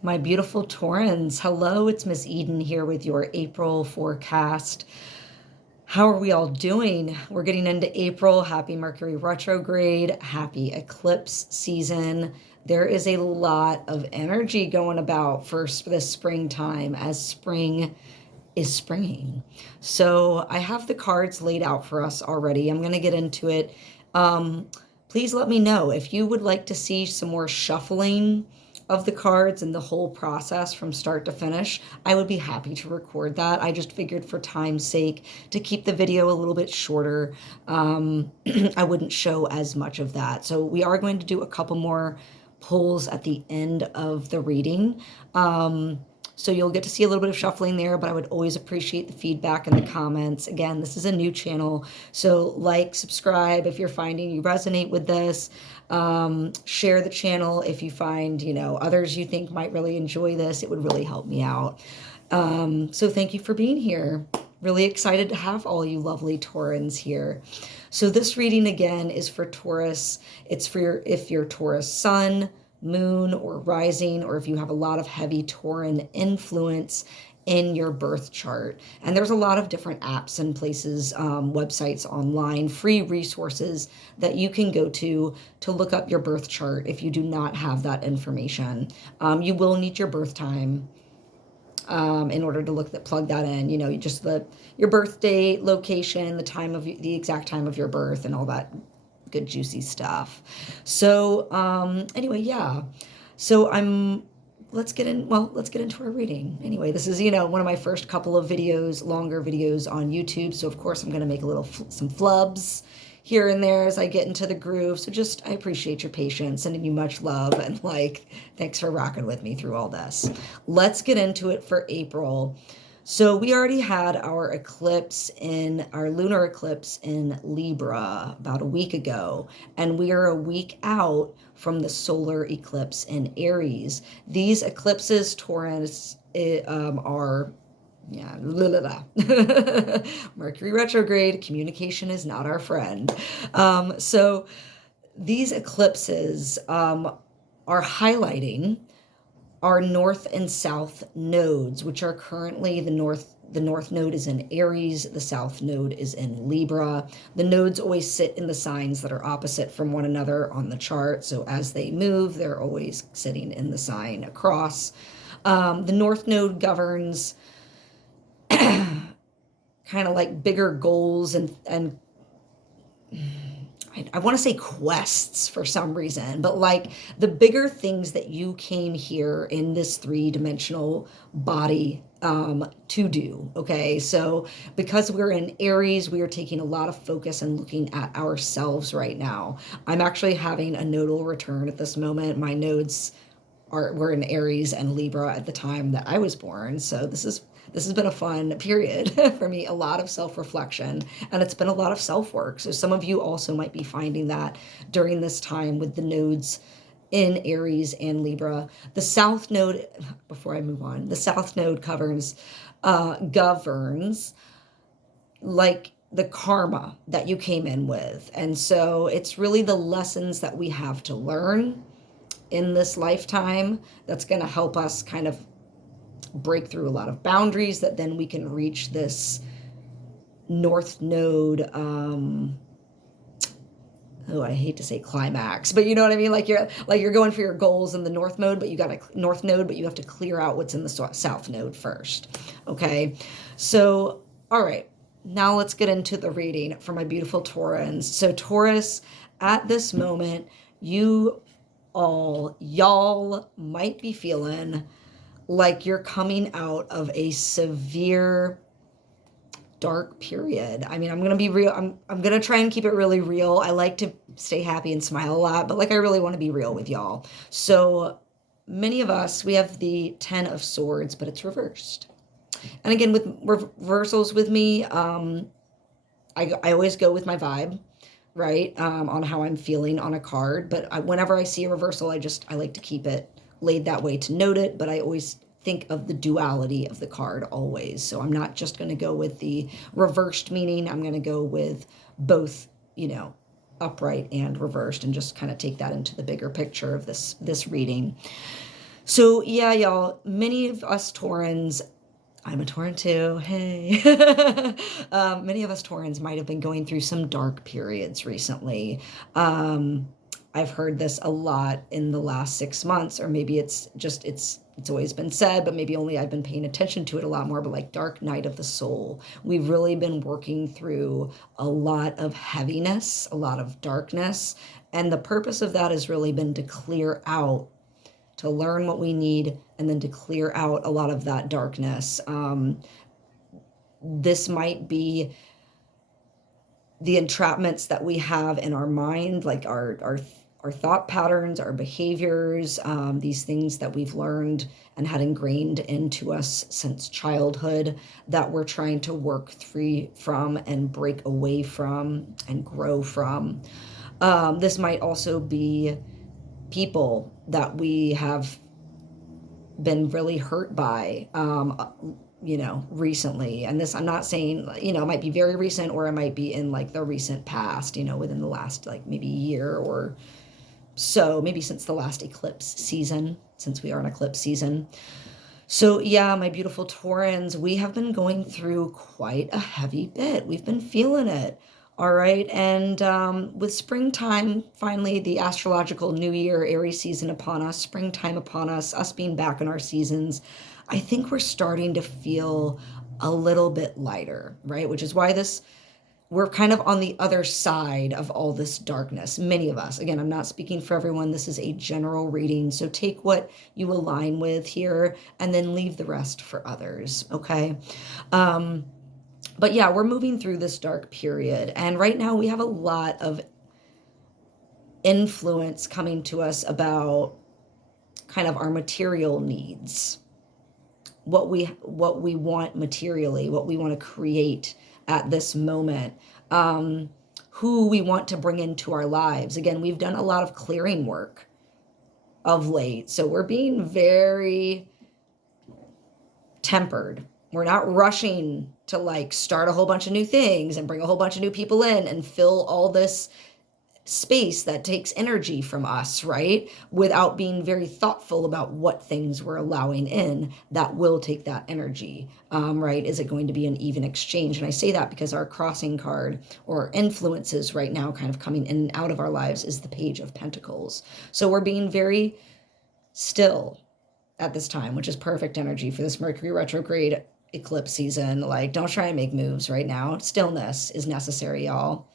My beautiful Taurans, hello, it's Miss Eden here with your April forecast. How are we all doing? We're getting into April. Happy Mercury retrograde, happy eclipse season. There is a lot of energy going about for this springtime as spring is springing. So I have the cards laid out for us already. I'm going to get into it. Please let me know if you would like to see some more shuffling of the cards and the whole process from start to finish. I would be happy to record that. I just figured for time's sake to keep the video a little bit shorter, I wouldn't show as much of that. So we are going to do a couple more pulls at the end of the reading. So you'll get to see a little bit of shuffling there, but I would always appreciate the feedback in the comments. Again, this is a new channel, so like, subscribe if you're finding you resonate with this. Share the channel if you find, others you think might really enjoy this. It would really help me out. So thank you for being here. Really excited to have all you lovely Taurans here. So this reading again is for Taurus. It's for if you're Taurus sun, moon, or rising, or if you have a lot of heavy Tauran influence in your birth chart. And there's a lot of different apps and places, websites online, free resources that you can go to look up your birth chart if you do not have that information. You will need your birth time in order to plug that in. Just your birth date, location, the exact time of your birth, and all that good juicy stuff. So anyway, yeah. So let's get into our reading. Anyway, this is one of my first couple of longer videos on YouTube. So of course I'm going to make some flubs here and there as I get into the groove. So I appreciate your patience, sending you much love, and thanks for rocking with me through all this. Let's get into it for April. So we already had our lunar eclipse in Libra about a week ago, and we are a week out from the solar eclipse in Aries. These eclipses, Taurus, are Mercury retrograde. Communication is not our friend. So these eclipses are highlighting our north and south nodes, which are currently the north node is in Aries, the south node is in Libra. The nodes always sit in the signs that are opposite from one another on the chart. So as they move, they're always sitting in the sign across. The north node governs kind of like bigger goals and I want to say quests for some reason, but the bigger things that you came here in this three-dimensional body to do. Okay, so because we're in Aries, we are taking a lot of focus and looking at ourselves right now. I'm actually having a nodal return at this moment. My nodes were in Aries and Libra at the time that I was born, so this has been a fun period for me, a lot of self-reflection, and it's been a lot of self-work. So some of you also might be finding that during this time with the nodes in Aries and Libra. The south node, before I move on, the south node governs the karma that you came in with. And so it's really the lessons that we have to learn in this lifetime that's going to help us kind of break through a lot of boundaries, that then we can reach this north node, I hate to say climax, but you know what I mean? You're going for your goals in the north node, but you have to clear out what's in the south node first. Okay. So, all right, now let's get into the reading for my beautiful Taurans. So Taurus, at this moment, y'all might be feeling like you're coming out of a severe dark period. I mean, I'm going to be real. I'm going to try and keep it really real. I like to stay happy and smile a lot, but I really want to be real with y'all. So many of us, we have the 10 of Swords, but it's reversed. And again, with reversals with me, I always go with my vibe, right? On how I'm feeling on a card. But whenever I see a reversal, I like to keep it laid that way to note it, but I always think of the duality of the card always. So I'm not just going to go with the reversed meaning. I'm going to go with both, upright and reversed, and just kind of take that into the bigger picture of this reading. So yeah, y'all, many of us Taurans, I'm a Tauran too, hey. Many of us Taurans might have been going through some dark periods recently. Um, I've heard this a lot in the last 6 months, or maybe it's always been said, but maybe only I've been paying attention to it a lot more, but like dark night of the soul. We've really been working through a lot of heaviness, a lot of darkness, and the purpose of that has really been to clear out, to learn what we need, and then to clear out a lot of that darkness. This might be the entrapments that we have in our mind, like our thought patterns, our behaviors, these things that we've learned and had ingrained into us since childhood that we're trying to work free from and break away from and grow from. This might also be people that we have been really hurt by, recently. And this, I'm not saying, it might be very recent, or it might be in like the recent past, within the last like maybe year or so, maybe since the last eclipse season, since we are in eclipse season. So yeah, my beautiful Taurans, we have been going through quite a heavy bit. We've been feeling it. All right. And with springtime, finally, the astrological new year, Aries season upon us, springtime upon us being back in our seasons, I think we're starting to feel a little bit lighter, right? Which is why we're kind of on the other side of all this darkness. Many of us, again, I'm not speaking for everyone. This is a general reading. So take what you align with here and then leave the rest for others. Okay. But yeah, we're moving through this dark period. And right now we have a lot of influence coming to us about kind of our material needs, what we want materially, what we want to create at this moment, who we want to bring into our lives. Again, we've done a lot of clearing work of late, so we're being very tempered. We're not rushing to like start a whole bunch of new things and bring a whole bunch of new people in and fill all this space that takes energy from us, right? Without being very thoughtful about what things we're allowing in that will take that energy, right? Is it going to be an even exchange? And I say that because our crossing card or influences right now kind of coming in and out of our lives is the Page of Pentacles. So we're being very still at this time, which is perfect energy for this Mercury retrograde eclipse season. Like, don't try and make moves right now. Stillness is necessary, y'all.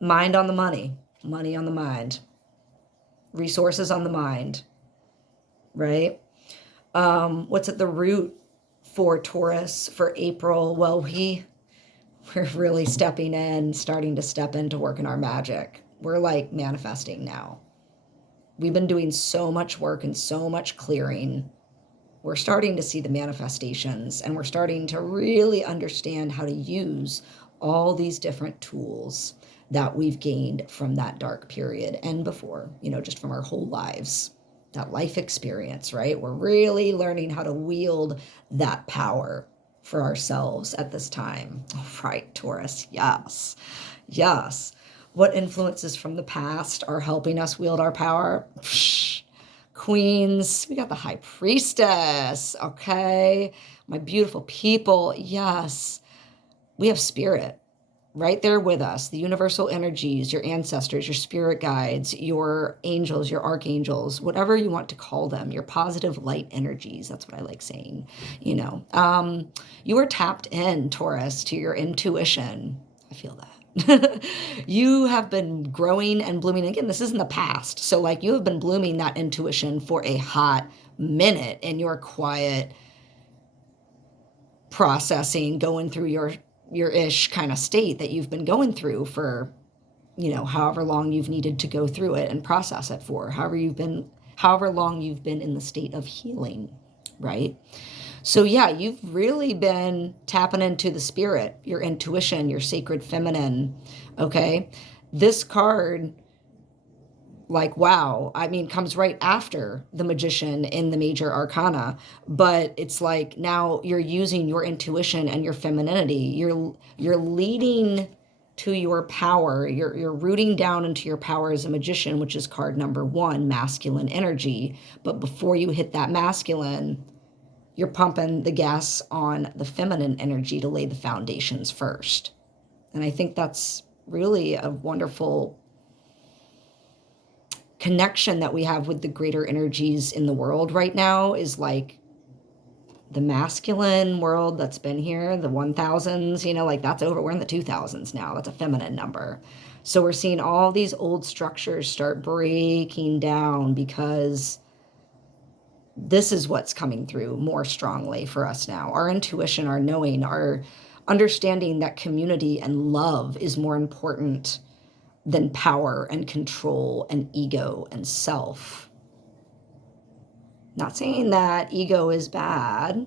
Mind on the money on the mind, resources on the mind, right? What's at the root for Taurus for April? Well, we're really starting to step into working our magic. We're like manifesting now. We've been doing so much work and so much clearing. We're starting to see the manifestations, and we're starting to really understand how to use all these different tools that we've gained from that dark period and before, just from our whole lives, that life experience, right? We're really learning how to wield that power for ourselves at this time. All right, Taurus, yes, yes. What influences from the past are helping us wield our power? Queens, we got the High Priestess, okay? My beautiful people, yes. We have spirit right there with us, the universal energies, your ancestors, your spirit guides, your angels, your archangels, whatever you want to call them, your positive light energies. That's what I like saying. You are tapped in, Taurus, to your intuition. I feel that. You have been growing and blooming. Again, this is in the past. So like you have been blooming that intuition for a hot minute in your quiet processing, going through your ish kind of state that you've been going through for, however long you've needed to go through it and process it for, however long you've been in the state of healing, right? So yeah, you've really been tapping into the spirit, your intuition, your sacred feminine, okay? This card, like, wow, comes right after the Magician in the major arcana, but it's like now you're using your intuition and your femininity. You're leading to your power. You're rooting down into your power as a magician, which is card number 1, masculine energy. But before you hit that masculine, you're pumping the gas on the feminine energy to lay the foundations first. And I think that's really a wonderful connection that we have with the greater energies in the world right now, is like the masculine world that's been here, the 1000s, like that's over. We're in the 2000s now. That's a feminine number. So we're seeing all these old structures start breaking down, because this is what's coming through more strongly for us now. Our intuition, our knowing, our understanding that community and love is more important than power and control and ego and self. Not saying that ego is bad,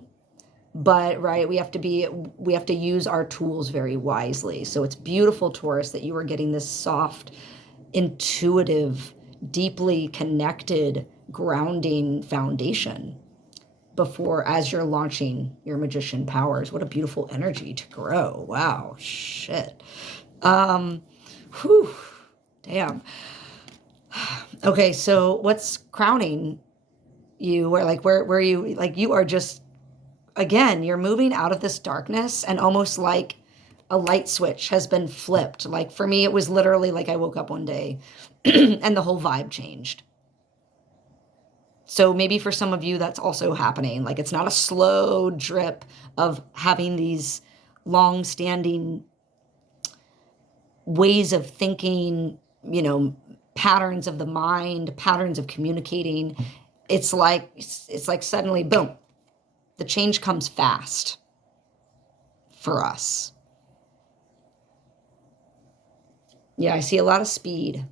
but right, we have to use our tools very wisely. So it's beautiful, Taurus, that you are getting this soft, intuitive, deeply connected, grounding foundation before, as you're launching your magician powers. What a beautiful energy to grow. Wow, shit. Whew, damn. Okay, so what's crowning you? Where you, like, you are just, again, you're moving out of this darkness, and almost like a light switch has been flipped. Like for me, it was literally like I woke up one day and the whole vibe changed. So maybe for some of you, that's also happening. Like it's not a slow drip of having these long-standing ways of thinking, patterns of the mind, patterns of communicating. It's like suddenly, boom, the change comes fast for us. Yeah, I see a lot of speed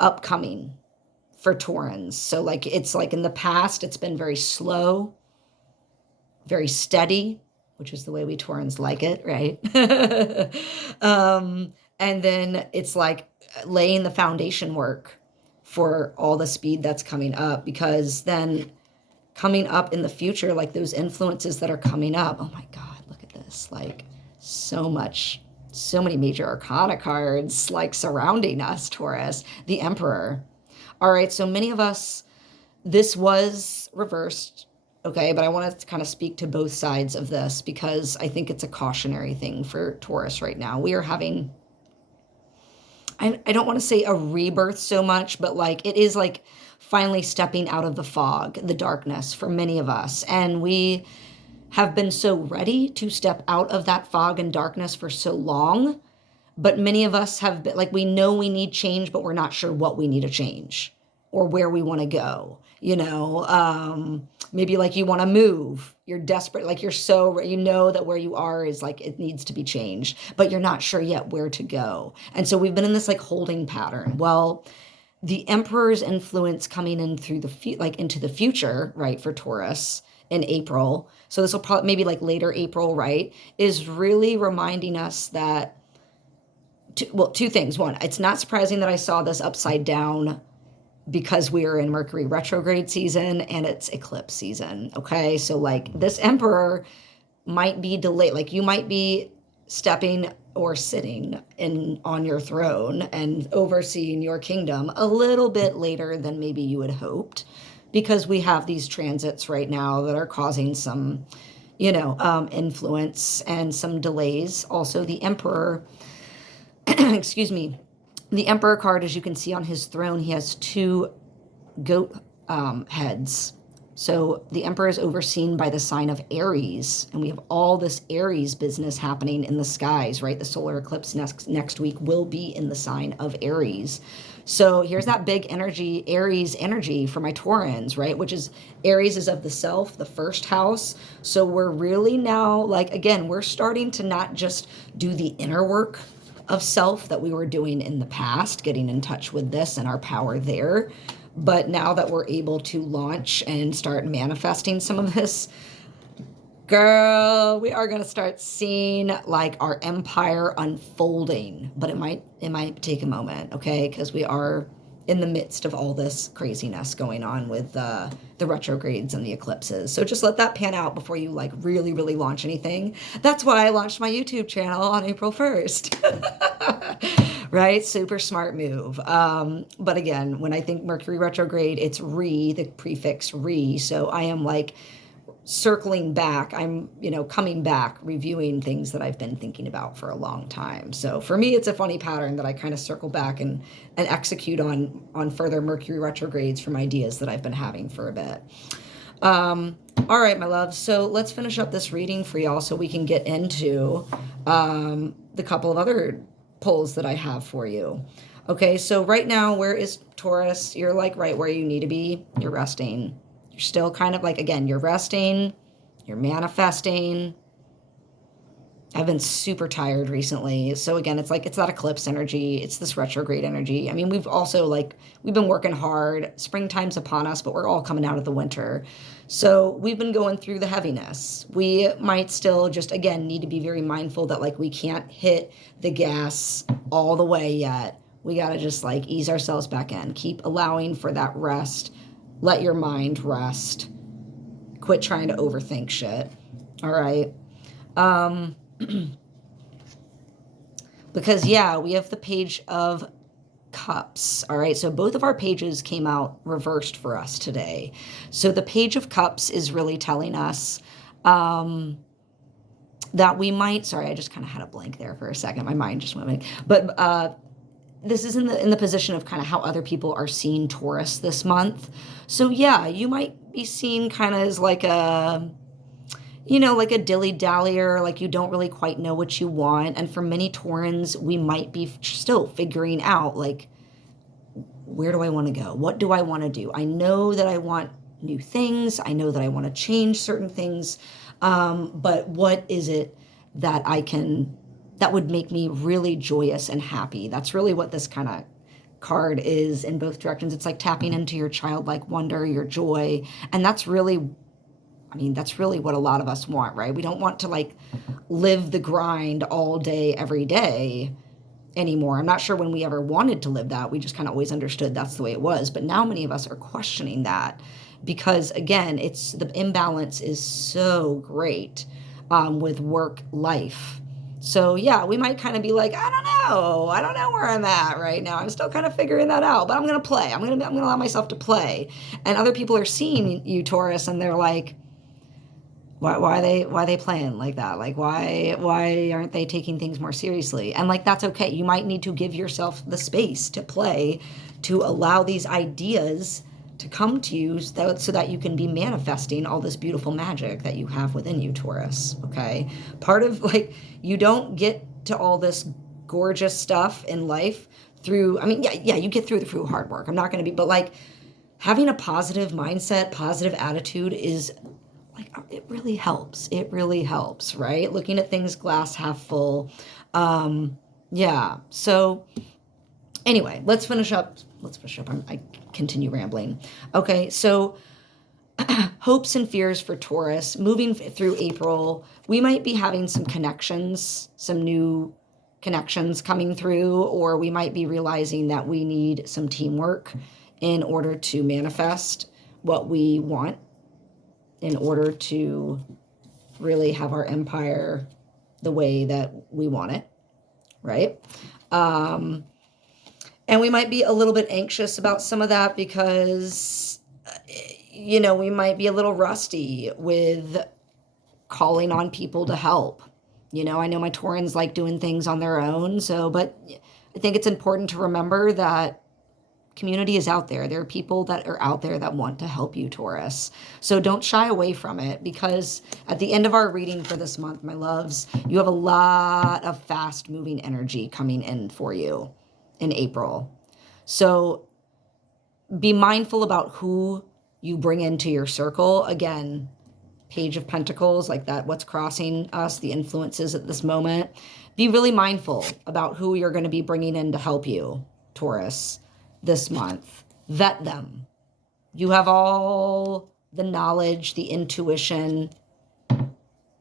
upcoming for Taurans. So like, it's like in the past, it's been very slow, very steady, which is the way we Taurans like it, right? And then it's like laying the foundation work for all the speed that's coming up, because then coming up in the future, like those influences that are coming up, oh my God, look at this, like so many major arcana cards like surrounding us, Taurus. The Emperor. All right, so many of us, this was reversed, okay, but I want to kind of speak to both sides of this, because I think it's a cautionary thing for Taurus right now. We are having, I don't want to say a rebirth so much, but like it is like finally stepping out of the fog, the darkness for many of us. And we have been so ready to step out of that fog and darkness for so long. But many of us have been like, we know we need change, but we're not sure what we need to change or where we want to go. Maybe like you want to move, you're desperate, like you're so, that where you are is like, it needs to be changed, but you're not sure yet where to go. And so we've been in this like holding pattern. Well, the Emperor's influence coming in through into the future, right, for Taurus in April. So this will probably maybe like later April, right, is really reminding us that, two things. One, it's not surprising that I saw this upside down, because we are in Mercury retrograde season and it's eclipse season. Okay. So like this Emperor might be delayed. Like you might be stepping or sitting on your throne and overseeing your kingdom a little bit later than maybe you had hoped, because we have these transits right now that are causing some, influence and some delays. Also the Emperor, excuse me, the Emperor card, as you can see on his throne, he has 2 goat heads. So the Emperor is overseen by the sign of Aries, and we have all this Aries business happening in the skies, right? The solar eclipse next week will be in the sign of Aries. So here's that big energy, Aries energy for my Taurans, right? Which is, Aries is of the self, the first house. So we're really now, like, again, we're starting to not just do the inner work of self that we were doing in the past, getting in touch with this and our power there. But now that we're able to launch and start manifesting some of this, girl, we are going to start seeing like our empire unfolding. But it might take a moment, okay? Because we are in the midst of all this craziness going on with the retrogrades and the eclipses. So just let that pan out before you like really, really launch anything. That's why I launched my YouTube channel on April 1st. Right? Super smart move. But again, when I think Mercury retrograde, it's the prefix re. So I am like circling back. I'm, coming back, reviewing things that I've been thinking about for a long time. So for me, it's a funny pattern that I kind of circle back and execute on further Mercury retrogrades from ideas that I've been having for a bit. All right, my love. So let's finish up this reading for y'all so we can get into the couple of other polls that I have for you. Okay, so right now, where is Taurus? You're like right where you need to be. You're resting. You're still kind of like, again, you're resting, you're manifesting. I've been super tired recently. So again, it's like, it's that eclipse energy. It's this retrograde energy. I mean, we've been working hard. Springtime's upon us, but we're all coming out of the winter. So we've been going through the heaviness. We might still just, again, need to be very mindful that like we can't hit the gas all the way yet. We got to just like ease ourselves back in. Keep allowing for that rest. Let your mind rest. Quit trying to overthink shit. All right. Because yeah, we have the Page of Cups. All right. So both of our pages came out reversed for us today. So the Page of Cups is really telling us, that we might, sorry, I just kind of had a blank there for a second. My mind just went blank. But, this is in the position of kind of how other people are seeing Taurus this month. So yeah, you might be seen kind of as like a, like a dilly-dallyer, like you don't really quite know what you want. And for many Taurans, we might be still figuring out like, where do I want to go? What do I want to do? I know that I want new things. I know that I want to change certain things. But what is it that that would make me really joyous and happy? That's really what this kind of card is in both directions. It's like tapping into your childlike wonder, your joy. And that's really what a lot of us want, right? We don't want to like live the grind all day, every day anymore. I'm not sure when we ever wanted to live that. We just kind of always understood that's the way it was. But now many of us are questioning that because again, the imbalance is so great with work life. So yeah, we might kind of be like, I don't know where I'm at right now. I'm still kind of figuring that out, but I'm going to play. I'm going to allow myself to play. And other people are seeing you, Taurus, and they're like, why are they playing like that? Like, why aren't they taking things more seriously? And like, that's okay. You might need to give yourself the space to play, to allow these ideas to come to you so that you can be manifesting all this beautiful magic that you have within you, Taurus. Okay. Part of like, you don't get to all this gorgeous stuff in life through, you get through hard work. I'm not going to be, but like having a positive mindset, positive attitude is like, it really helps. It really helps, right? Looking at things glass half full. Yeah. So anyway, let's finish up. I continue rambling. Okay, so hopes and fears for Taurus. Moving through April, we might be having some new connections coming through, or we might be realizing that we need some teamwork in order to manifest what we want, in order to really have our empire the way that we want it, right? And we might be a little bit anxious about some of that because, we might be a little rusty with calling on people to help. I know my Taurans like doing things on their own. But I think it's important to remember that community is out there. There are people that are out there that want to help you, Taurus. So don't shy away from it, because at the end of our reading for this month, my loves, you have a lot of fast moving energy coming in for you in April. So be mindful about who you bring into your circle. Again, Page of Pentacles, like that, what's crossing us, the influences at this moment. Be really mindful about who you're going to be bringing in to help you, Taurus, this month. Vet them. You have all the knowledge, the intuition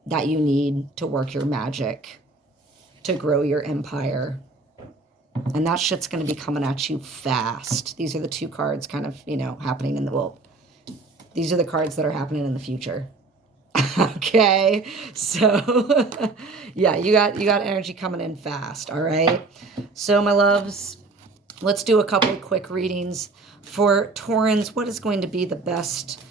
that you need to work your magic, to grow your empire. And that shit's going to be coming at you fast. These are the two cards kind of, you know, happening in the, well, these are the cards that are happening in the future. Okay, so yeah, you got energy coming in fast. All right, so my loves, let's do a couple of quick readings for Taurans. What is going to be the best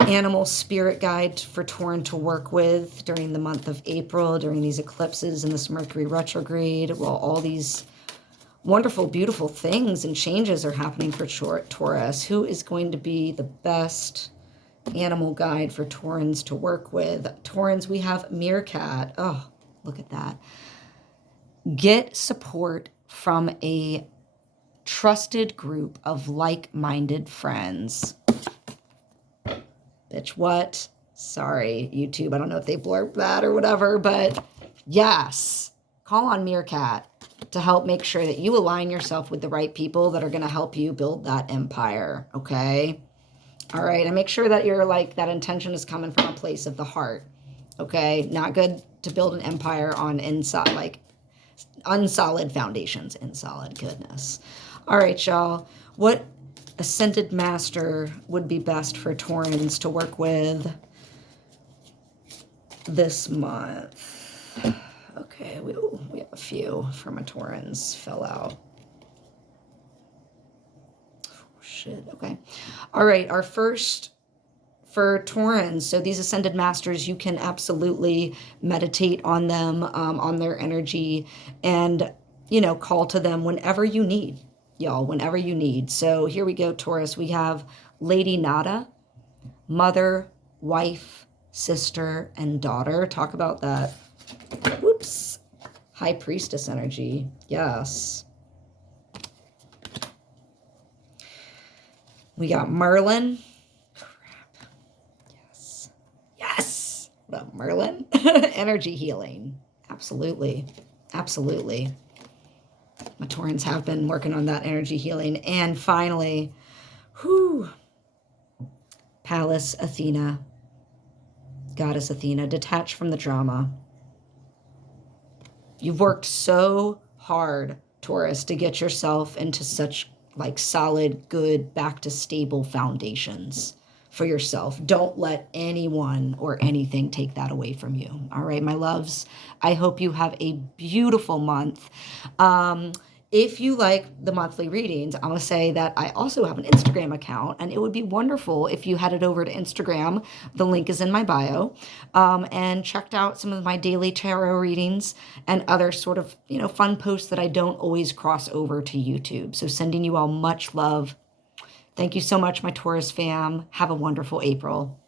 animal spirit guide for Tauran to work with during the month of April, during these eclipses and this Mercury retrograde, while all these wonderful, beautiful things and changes are happening for Taurus? Who is going to be the best animal guide for Taurans to work with? Taurans, we have Meerkat. Oh, look at that. Get support from a trusted group of like-minded friends. Bitch, what? Sorry, YouTube. I don't know if they blurb that or whatever, but yes, call on Meerkat to help make sure that you align yourself with the right people that are going to help you build that empire, okay? All right, and make sure that you're like, that intention is coming from a place of the heart, okay? Not good to build an empire on inside, like unsolid foundations, insolid, goodness. All right, y'all, what Ascended Master would be best for Taurans to work with this month? Okay, we have a few for my Taurans fell out. Oh, shit, okay. All right, our first for Taurans, so these Ascended Masters, you can absolutely meditate on them, on their energy, and, you know, call to them whenever you need, y'all, whenever you need. So here we go, Taurus. We have Lady Nada, mother, wife, sister, and daughter. Talk about that. Whoops. High Priestess energy. Yes. We got Merlin. Crap. Yes. Yes. What up, Merlin? Energy healing. Absolutely. Absolutely. My Taurans have been working on that energy healing. And finally, Pallas Athena. Goddess Athena. Detached from the drama. You've worked so hard, Taurus, to get yourself into such like solid, good, back to stable foundations for yourself. Don't let anyone or anything take that away from you. All right, my loves, I hope you have a beautiful month. If you like the monthly readings, I'm going to say that I also have an Instagram account, and it would be wonderful if you headed over to Instagram. The link is in my bio, and checked out some of my daily tarot readings and other sort of, you know, fun posts that I don't always cross over to YouTube. So sending you all much love. Thank you so much, my Taurus fam. Have a wonderful April.